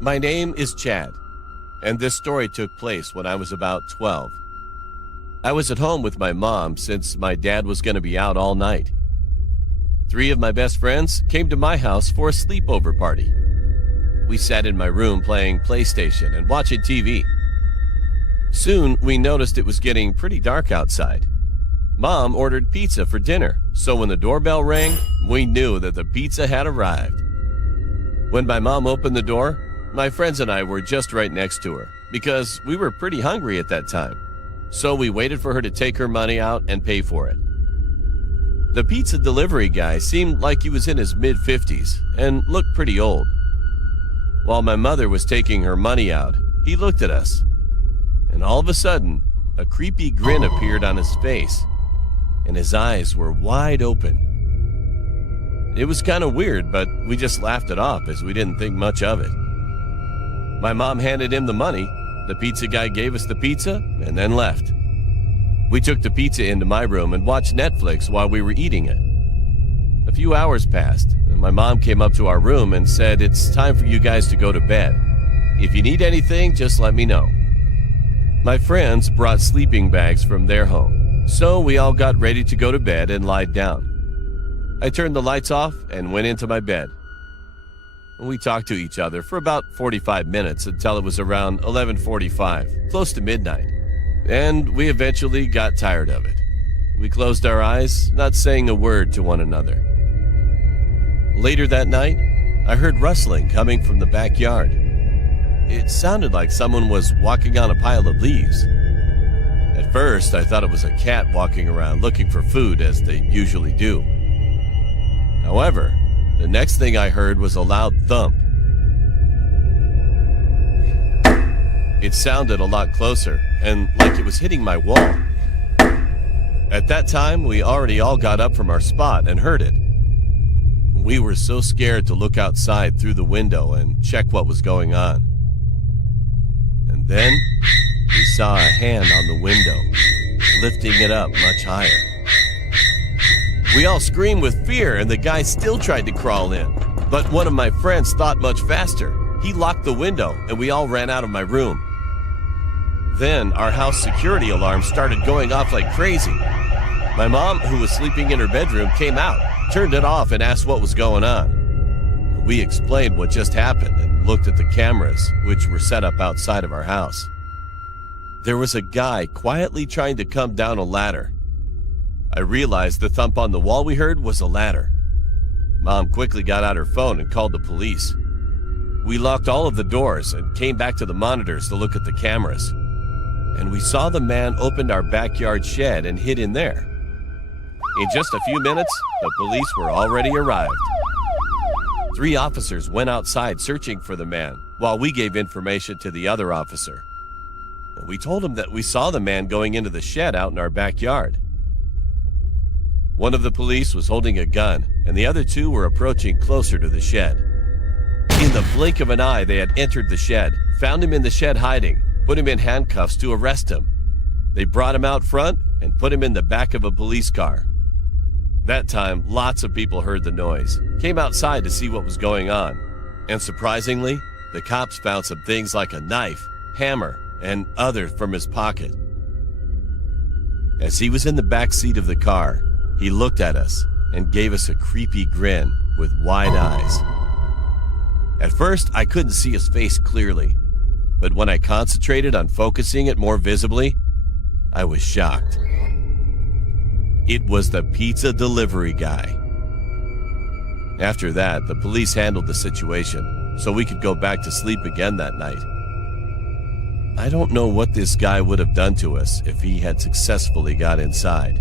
My name is Chad, and this story took place when I was about 12. I was at home with my mom since my dad was going to be out all night. 3 of my best friends came to my house for a sleepover party. We sat in my room playing PlayStation and watching TV. Soon, we noticed it was getting pretty dark outside. Mom ordered pizza for dinner, so when the doorbell rang, we knew that the pizza had arrived. When my mom opened the door, my friends and I were just right next to her because we were pretty hungry at that time. So we waited for her to take her money out and pay for it. The pizza delivery guy seemed like he was in his mid-50s and looked pretty old. While my mother was taking her money out, he looked at us. And all of a sudden, a creepy grin appeared on his face, and his eyes were wide open. It was kind of weird, but we just laughed it off as we didn't think much of it. My mom handed him the money, the pizza guy gave us the pizza, and then left. We took the pizza into my room and watched Netflix while we were eating it. A few hours passed, and my mom came up to our room and said, "It's time for you guys to go to bed. If you need anything, just let me know." My friends brought sleeping bags from their home, so we all got ready to go to bed and lied down. I turned the lights off and went into my bed. We talked to each other for about 45 minutes until it was around 11:45, close to midnight, and we eventually got tired of it. We closed our eyes, not saying a word to one another. Later that night, I heard rustling coming from the backyard. It sounded like someone was walking on a pile of leaves. At first, I thought it was a cat walking around looking for food, as they usually do. However, the next thing I heard was a loud thump. It sounded a lot closer, and like it was hitting my wall. At that time, we already all got up from our spot and heard it. We were so scared to look outside through the window and check what was going on. And then, we saw a hand on the window, lifting it up much higher. We all screamed with fear, and the guy still tried to crawl in. But one of my friends thought much faster. He locked the window, and we all ran out of my room. Then, our house security alarm started going off like crazy. My mom, who was sleeping in her bedroom, came out, turned it off, and asked what was going on. We explained what just happened and looked at the cameras, which were set up outside of our house. There was a guy quietly trying to come down a ladder. I realized the thump on the wall we heard was a ladder. Mom quickly got out her phone and called the police. We locked all of the doors and came back to the monitors to look at the cameras. And we saw the man opened our backyard shed and hid in there. In just a few minutes, the police were already arrived. 3 officers went outside searching for the man, while we gave information to the other officer. We told him that we saw the man going into the shed out in our backyard. One of the police was holding a gun, and the other 2 were approaching closer to the shed. In the blink of an eye, they had entered the shed, found him in the shed hiding, put him in handcuffs to arrest him. They brought him out front and put him in the back of a police car. That time, lots of people heard the noise, came outside to see what was going on, and surprisingly, the cops found some things like a knife, hammer, and others from his pocket. As he was in the back seat of the car, he looked at us and gave us a creepy grin with wide eyes. At first, I couldn't see his face clearly, but when I concentrated on focusing it more visibly, I was shocked. It was the pizza delivery guy. After that, the police handled the situation, so we could go back to sleep again that night. I don't know what this guy would have done to us if he had successfully got inside.